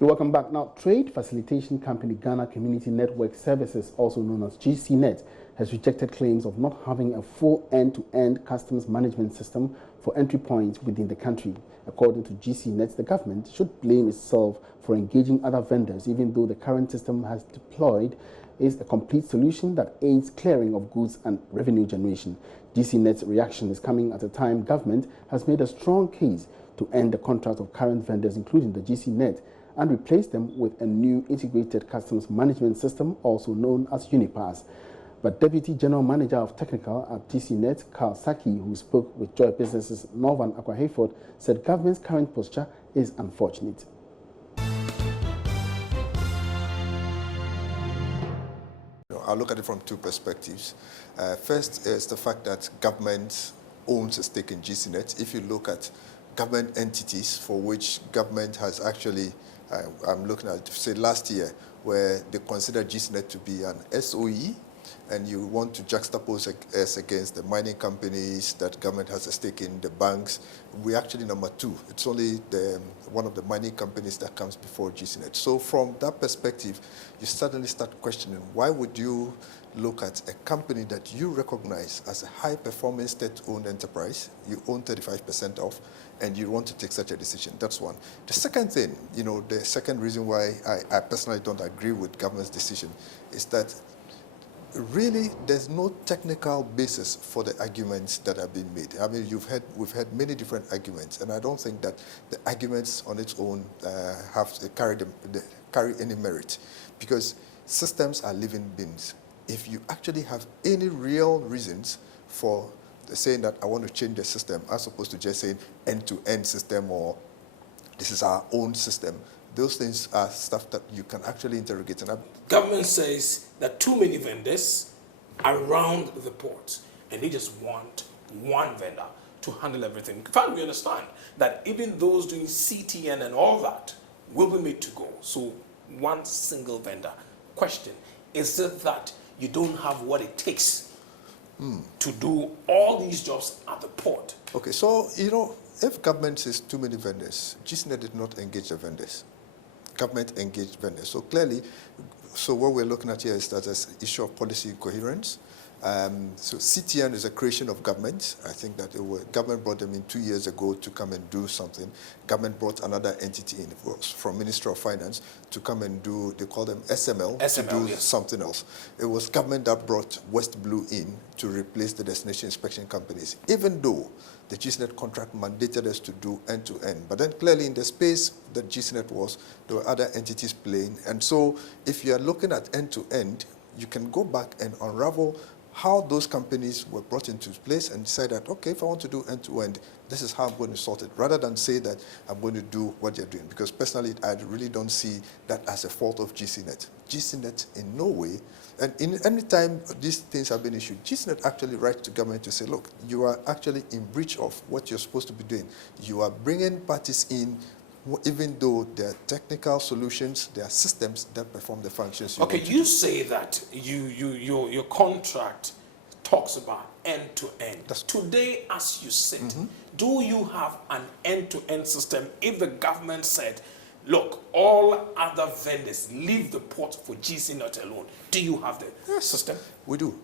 You're welcome back. Now, trade facilitation company Ghana Community Network Services, also known as GCNet, has rejected claims of not having a full end-to-end customs management system for entry points within the country. According to GCNet, the government should blame itself for engaging other vendors, even though the current system has deployed is a complete solution that aids clearing of goods and revenue generation. GCNet's reaction is coming at a time government has made a strong case to end the contract of current vendors, including the GCNet, and replace them with a new integrated customs management system, also known as Unipass. But Deputy General Manager of Technical at GCNet, Carl Saki, who spoke with Joy Business's Norvan Acquah Hayford, said government's current posture is unfortunate. I'll look at it from two perspectives. First is the fact that government owns a stake in GCNet. If you look at government entities for which government has actually, I'm looking at, say, last year, where they considered GCNet to be an SOE, and you want to juxtapose us against the mining companies that government has a stake in, the banks, we're actually number 2. It's only one of the mining companies that comes before GCNet. So from that perspective, you suddenly start questioning, why would you look at a company that you recognize as a high-performing state-owned enterprise, you own 35% of, and you want to take such a decision? That's one. The second thing, the second reason why I personally don't agree with government's decision is that really, there's no technical basis for the arguments that have been made. I mean, we've had many different arguments, and I don't think that the arguments on its own carry any merit, because systems are living beings. If you actually have any real reasons for saying that I want to change the system, as opposed to just saying end-to-end system or this is our own system, those things are stuff that you can actually interrogate. And government says that too many vendors around the port, and they just want one vendor to handle everything. In fact, we understand that even those doing CTN and all that will be made to go. So one single vendor. Question, is it that you don't have what it takes to do all these jobs at the port? Okay, so, if government says too many vendors, GCNet did not engage the vendors. Government engaged vendors. So clearly, what we're looking at here is that there's an issue of policy coherence. So CTN is a creation of government. I think that government brought them in 2 years ago to come and do something. Government brought another entity in, from Ministry of Finance, to come and do, they call them SML to do something else. It was government that brought West Blue in to replace the destination inspection companies, even though the GCNet contract mandated us to do end-to-end. But then clearly in the space that GCNet was, there were other entities playing. And so if you are looking at end-to-end, you can go back and unravel how those companies were brought into place and decide that, okay, if I want to do end-to-end, this is how I'm going to sort it, rather than say that I'm going to do what they're doing. Because personally, I really don't see that as a fault of GCNet. GCNet in no way, and any time these things have been issued, GCNet actually writes to government to say, look, you are actually in breach of what you're supposed to be doing. You are bringing parties in, even though there are technical solutions, there are systems that perform the functions. Okay, you say that your contract talks about end-to-end. Today, as you said, do you have an end-to-end system if the government said, look, all other vendors leave the port for GCNet alone? Do you have the system? We do.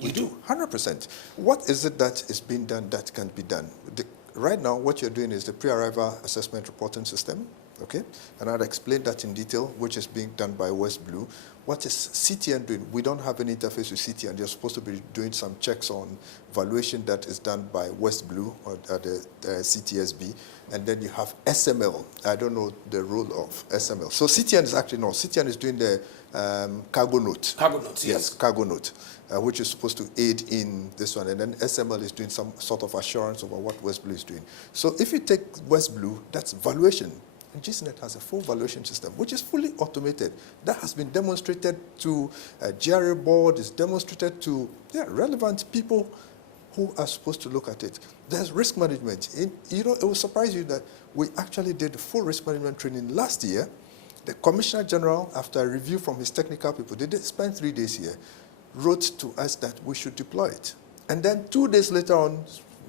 We do, 100%. What is it that is being done that can be done? Right now, what you're doing is the pre-arrival assessment reporting system, okay? And I'll explain that in detail, which is being done by West Blue. What is CTN doing? We don't have any interface with CTN. They're supposed to be doing some checks on valuation that is done by West Blue or the CTSB. And then you have SML. I don't know the role of SML. So CTN is actually, no, CTN is doing the cargo note. Cargo note, yes. Cargo note. Which is supposed to aid in this one. And then SML is doing some sort of assurance over what West Blue is doing. So if you take West Blue, that's valuation. And GCNet has a full valuation system, which is fully automated. That has been demonstrated to GRA board, is demonstrated to relevant people who are supposed to look at it. There's risk management. It will surprise you that we actually did full risk management training last year. The Commissioner General, after a review from his technical people, they did spend 3 days here, wrote to us that we should deploy it. And then 2 days later on,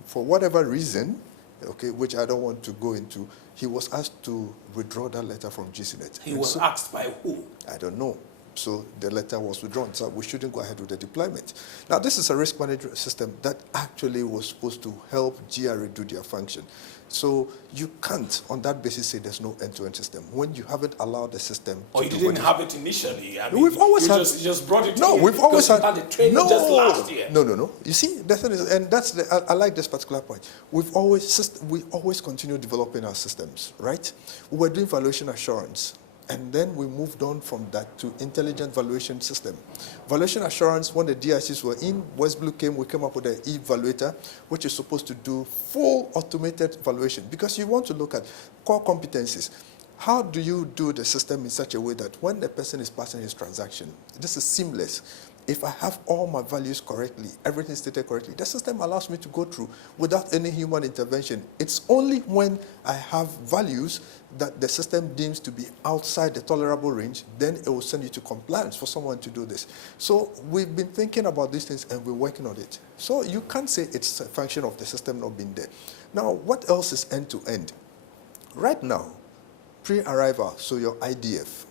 for whatever reason, okay, which I don't want to go into. He was asked to withdraw that letter from GCNet. He was asked by who? I don't know. So the letter was withdrawn. So we shouldn't go ahead with the deployment. Now, this is a risk management system that actually was supposed to help GRA do their function. So you can't, on that basis, say there's no end-to-end system when you haven't allowed the system. Or you didn't have it initially. I mean, we've always had. You just brought it. No, we've always had. The training just last year. No. You see, the thing is, and that's I like this particular point. We always continue developing our systems, right? We were doing valuation assurance. And then we moved on from that to intelligent valuation system. Valuation assurance, when the DICs were in, West Blue came, we came up with the eValuator, which is supposed to do full automated valuation, because you want to look at core competencies. How do you do the system in such a way that when the person is passing his transaction, this is seamless? If I have all my values correctly, everything stated correctly, the system allows me to go through without any human intervention. It's only when I have values that the system deems to be outside the tolerable range, then it will send you to compliance for someone to do this. So we've been thinking about these things and we're working on it. So you can't say it's a function of the system not being there. Now, what else is end-to-end? Right now, pre-arrival, so your IDF.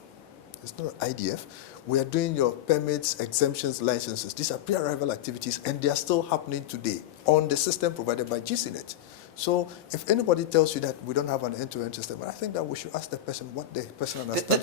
It's not an IDF. We are doing your permits, exemptions, licenses. These are pre-arrival activities, and they are still happening today on the system provided by GCNet. So if anybody tells you that we don't have an end-to-end system, I think that we should ask the person what the person understands.